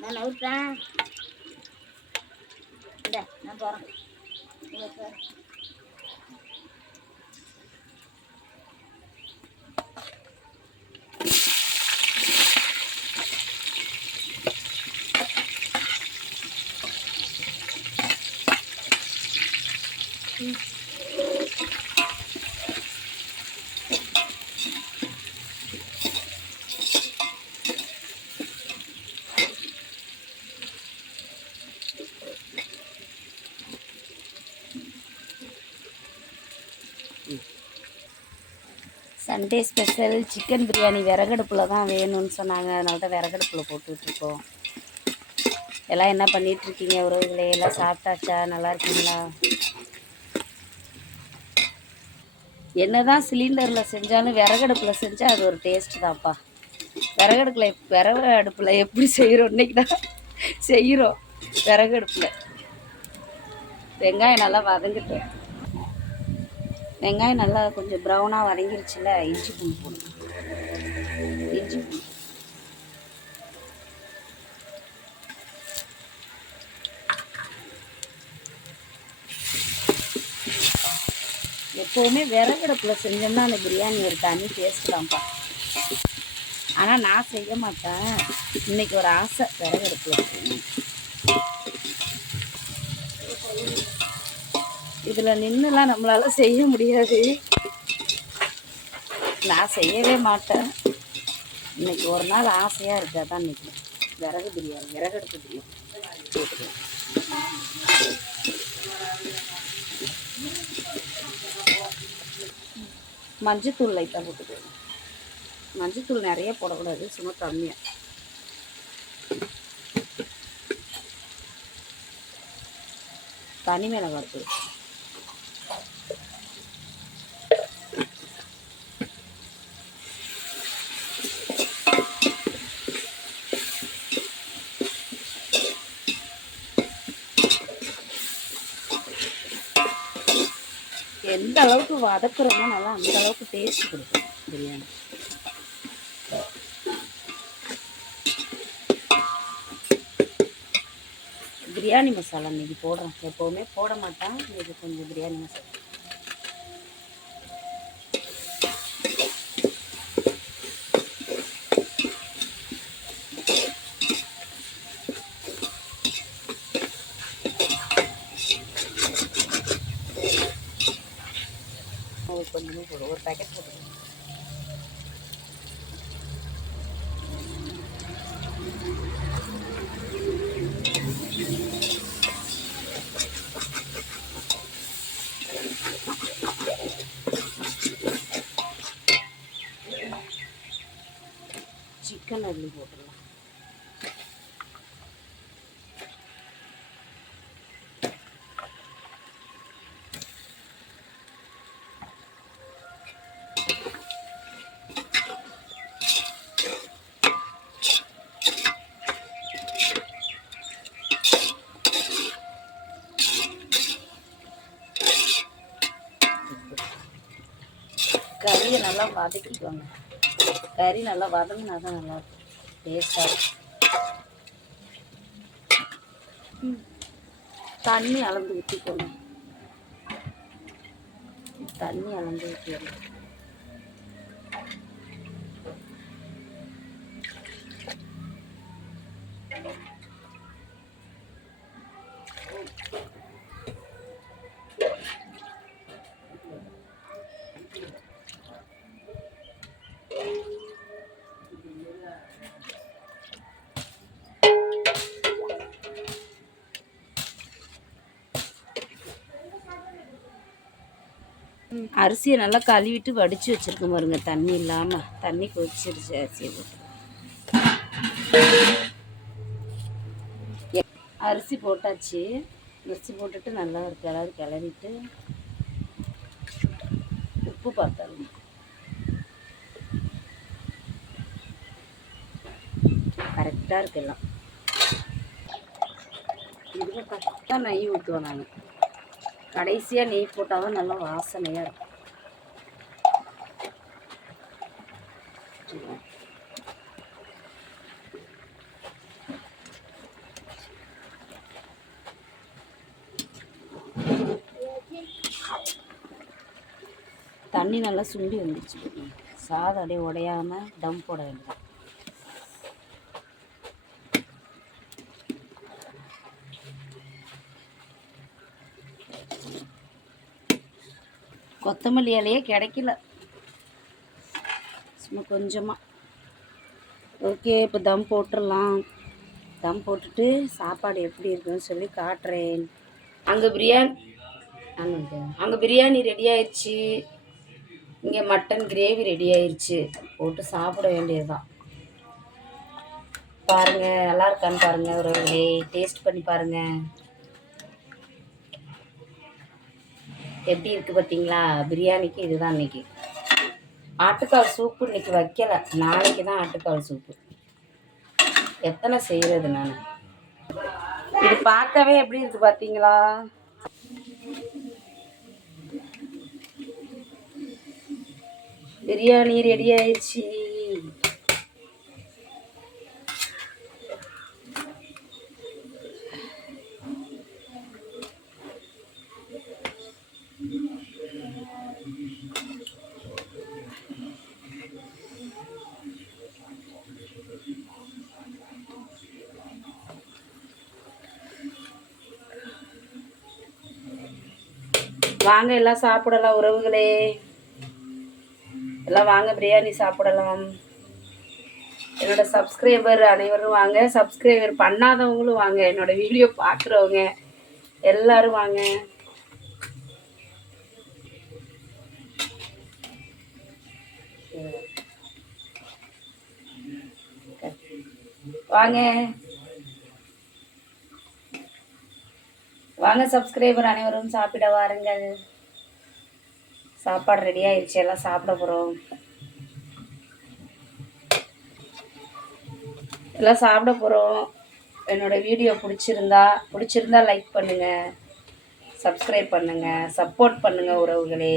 நான் நவுட்டேன் இந்த நான் போகிறேன் சண்டே ஸ்பெஷல் சிக்கன் பிரியாணி விறகடுப்பில் தான் வேணும்னு சொன்னாங்க. அதனால தான் விறகடுப்பில் போட்டுட்ருக்கோம். எல்லாம் என்ன பண்ணிகிட்ருக்கீங்க உறவுகளே? எல்லாம் சாப்பிட்டாச்சா? நல்லா இருக்கீங்களா? என்னதான் சிலிண்டரில் செஞ்சாலும் விறகடுப்பில் செஞ்சால் அது ஒரு டேஸ்ட் தான்ப்பா. விறகடுப்பில் விறகு அடுப்பில் எப்படி செய்கிறோம் இன்றைக்கி தான் செய்கிறோம் விறகடுப்பில். வெங்காயம் நல்லா வதங்கிட்டேன் வெங்காயம் நல்லா கொஞ்சம் ப்ரௌனாக வதங்கிருச்சுல இஞ்சி பூண்டு போடணும் இஞ்சி பூண்டு. எப்போவுமே விறகடுப்பில் செஞ்சோம்னா அந்த பிரியாணி ஒரு தனி டேஸ்ட் தான்ப்பா. ஆனால் நான் செய்ய மாட்டேன். இன்னைக்கு ஒரு ஆசை விறகடுப்பில் செய்யணும் இதில் நின்றுலாம் நம்மளால் செய்ய முடியாது. நான் செய்யவே மாட்டேன். இன்னைக்கு ஒரு நாள் ஆசையாக இருக்கா தான் இன்னைக்கு. விறகு பிரியாணி எடுத்து பிரியாணி. போட்டுக்கலாம் மஞ்சத்தூள் லைட்டாக போட்டுக்கலாம் மஞ்சத்தூள் நிறைய போடக்கூடாது சும்மா கம்மியாக தனி மிளகாத்தூள் எந்த அளவுக்கு வதக்குறோமோ நல்லா அந்த அளவுக்கு டேஸ்ட் கொடுக்கும் பிரியாணி. பிரியாணி மசாலா இன்னைக்கு போடுறோம். எப்போவுமே போட மாட்டேன் இன்னைக்கு கொஞ்சம் பிரியாணி மசாலா ஒரு கொஞ்சமாக போடும் ஒரு பேக்கெட் போட்டுக்கணும் கறியை நல்லா வதக்கிக்கோங்க. கறி நல்லா வதங்கினா தான் நல்லா இருக்கும் டேஸ்டாக இருக்கும். தண்ணி அளந்து ஊற்றிக்கோங்க தண்ணி அளந்து ஊற்றிடலாம் அரிசியை நல்லா கழுவிட்டு வடித்து வச்சுருக்கேன் பாருங்க. தண்ணி இல்லாமல் தண்ணி கொதிச்சிருச்சு அரிசியை போட்டு. அரிசி போட்டாச்சு. அரிசி போட்டுட்டு நல்லா ஒரு கிளறி கிளறிட்டு உப்பு பார்த்தாலும். கரெக்டாக இருக்கலாம் இதுக்கு கரெக்டாக நெய் ஊற்றுவேன் நான். கடைசியாக நெய் போட்டால் தான் நல்லா வாசனையாக இருக்கும். தண்ணி நல்லா சுண்டி வந்துச்சு சாதம் அப்படியே உடையாமல் டம் போட வேண்டியது கொத்தமல்லி இலையே கிடைக்கல. சும்மா கொஞ்சமாக ஓகே இப்போ தம் போட்டுடலாம் தம் போட்டுட்டு சாப்பாடு எப்படி இருக்குன்னு சொல்லி காட்டுறேன். அங்கே பிரியாணி அங்கே பிரியாணி ரெடி ஆயிடுச்சு இங்கே மட்டன் கிரேவி ரெடி ஆயிடுச்சு போட்டு சாப்பிட வேண்டியதுதான். பாருங்கள் நல்லா இருக்கான்னு பாருங்கள் ஒரு டேஸ்ட் பண்ணி பாருங்கள் எப்படி இருக்குது பார்த்தீங்களா பிரியாணிக்கு இதுதான் இன்னைக்கு. ஆட்டுக்கால் சூப்பு இன்னைக்கு வைக்கல. நாளைக்கு தான் ஆட்டுக்கால் சூப்பு எத்தனை செய்கிறது நான்? இது பார்க்கவே எப்படி இருக்கு பார்த்தீங்களா பிரியாணி ரெடி ஆயிடுச்சு. வாங்க எல்லாம் சாப்பிடலாம் உறவுகளே. எல்லாம் வாங்க பிரியாணி சாப்பிடலாம். என்னோட சப்ஸ்கிரைபர் அனைவரும் வாங்க சப்ஸ்கிரைபர் பண்ணாதவங்களும் வாங்க என்னோட வீடியோ பார்க்குறவங்க எல்லாரும் வாங்க. வாங்க. வாங்க சப்ஸ்கிரைபர் அனைவரும் சாப்பிட வாருங்கள். சாப்பாடு ரெடி ஆயிடுச்சு எல்லாம் சாப்பிட போகிறோம் எல்லாம் சாப்பிட போகிறோம் என்னோட வீடியோ பிடிச்சிருந்தா பிடிச்சிருந்தா லைக் பண்ணுங்கள் சப்ஸ்கிரைப் பண்ணுங்கள் சப்போர்ட் பண்ணுங்கள் உறவுகளே.